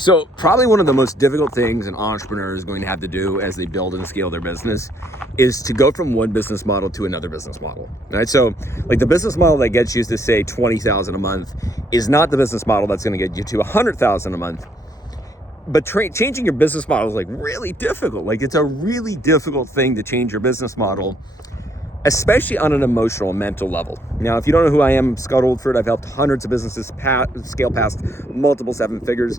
So probably one of the most difficult things an entrepreneur is going to have to do as they build and scale their business is to go from one business model to another business model, right? So like the business model that gets you to say 20,000 a month is not the business model that's going to get you to 100,000 a month. But changing your business model is like really difficult. Like it's a really difficult thing to change your business model, especially on an emotional, mental level. Now, if you don't know who I am, Scott Oldford, I've helped hundreds of businesses scale past multiple seven figures.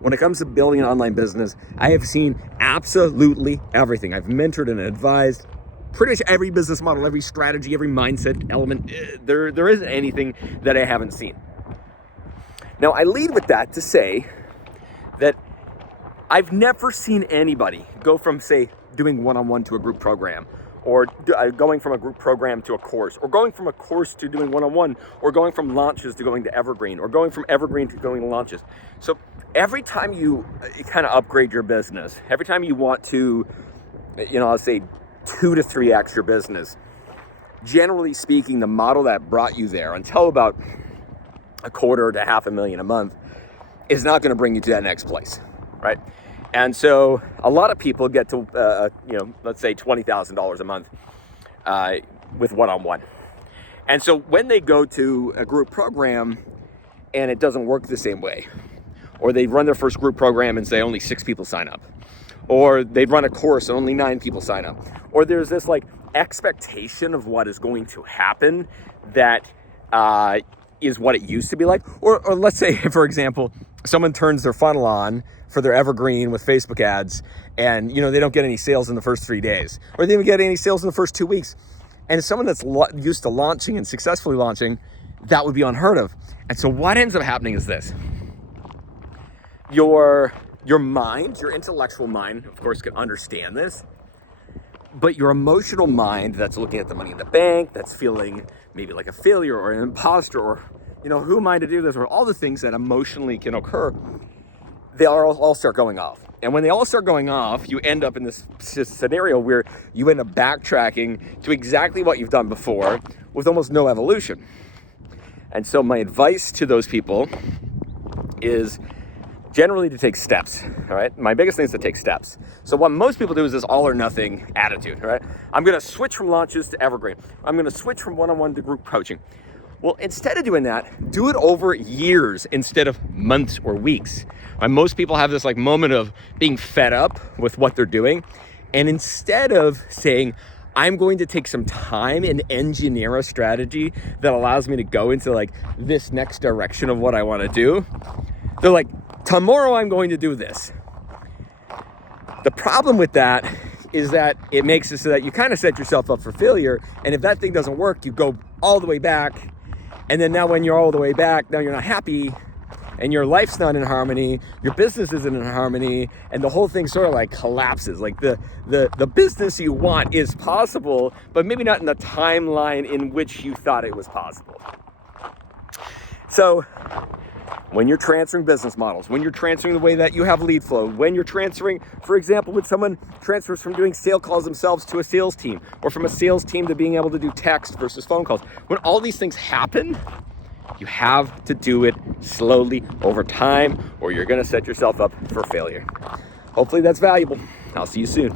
When it comes to building an online business, I have seen absolutely everything. I've mentored and advised pretty much every business model, every strategy, every mindset element. There isn't anything that I haven't seen. Now, I lead with that to say that I've never seen anybody go from, say, doing one-on-one to a group program, or going from a group program to a course, or going from a course to doing one-on-one, or going from launches to going to Evergreen, or going from Evergreen to going to launches. So every time you kind of upgrade your business, every time you want to, I'll say 2 to 3x your business, generally speaking, the model that brought you there until about $250,000 to $500,000 a month is not going to bring you to that next place, right? And so a lot of people get to, let's say $20,000 a month with one-on-one. And so when they go to a group program and it doesn't work the same way, or they run their first group program and say only 6 people sign up, or they'd run a course and only 9 people sign up, or there's this like expectation of what is going to happen that is what it used to be like. Or let's say, for example, someone turns their funnel on for their Evergreen with Facebook ads and, they don't get any sales in the first 3 days, or they don't get any sales in the first 2 weeks. And as someone that's used to launching and successfully launching, that would be unheard of. And so what ends up happening is this. Your mind, your intellectual mind, of course, can understand this, but your emotional mind that's looking at the money in the bank, that's feeling maybe like a failure or an imposter, or, who am I to do this, or all the things that emotionally can occur, they all start going off. And when they all start going off, you end up in this scenario where you end up backtracking to exactly what you've done before with almost no evolution. And so my advice to those people is generally to take steps, all right? My biggest thing is to take steps. So what most people do is this all or nothing attitude, all right? I'm gonna switch from launches to Evergreen. I'm gonna switch from one-on-one to group coaching. Well, instead of doing that, do it over years instead of months or weeks. Most people have this like moment of being fed up with what they're doing. And instead of saying, I'm going to take some time and engineer a strategy that allows me to go into like this next direction of what I want to do, they're like, tomorrow I'm going to do this. The problem with that is that it makes it so that you kind of set yourself up for failure. And if that thing doesn't work, you go all the way back. And then now when you're all the way back, now you're not happy and your life's not in harmony, your business isn't in harmony, and the whole thing sort of like collapses. Like the business you want is possible, but maybe not in the timeline in which you thought it was possible. So when you're transferring business models, when you're transferring the way that you have lead flow, when you're transferring, for example, when someone transfers from doing sales calls themselves to a sales team, or from a sales team to being able to do text versus phone calls, when all these things happen, you have to do it slowly over time, or you're going to set yourself up for failure. Hopefully that's valuable. I'll see you soon.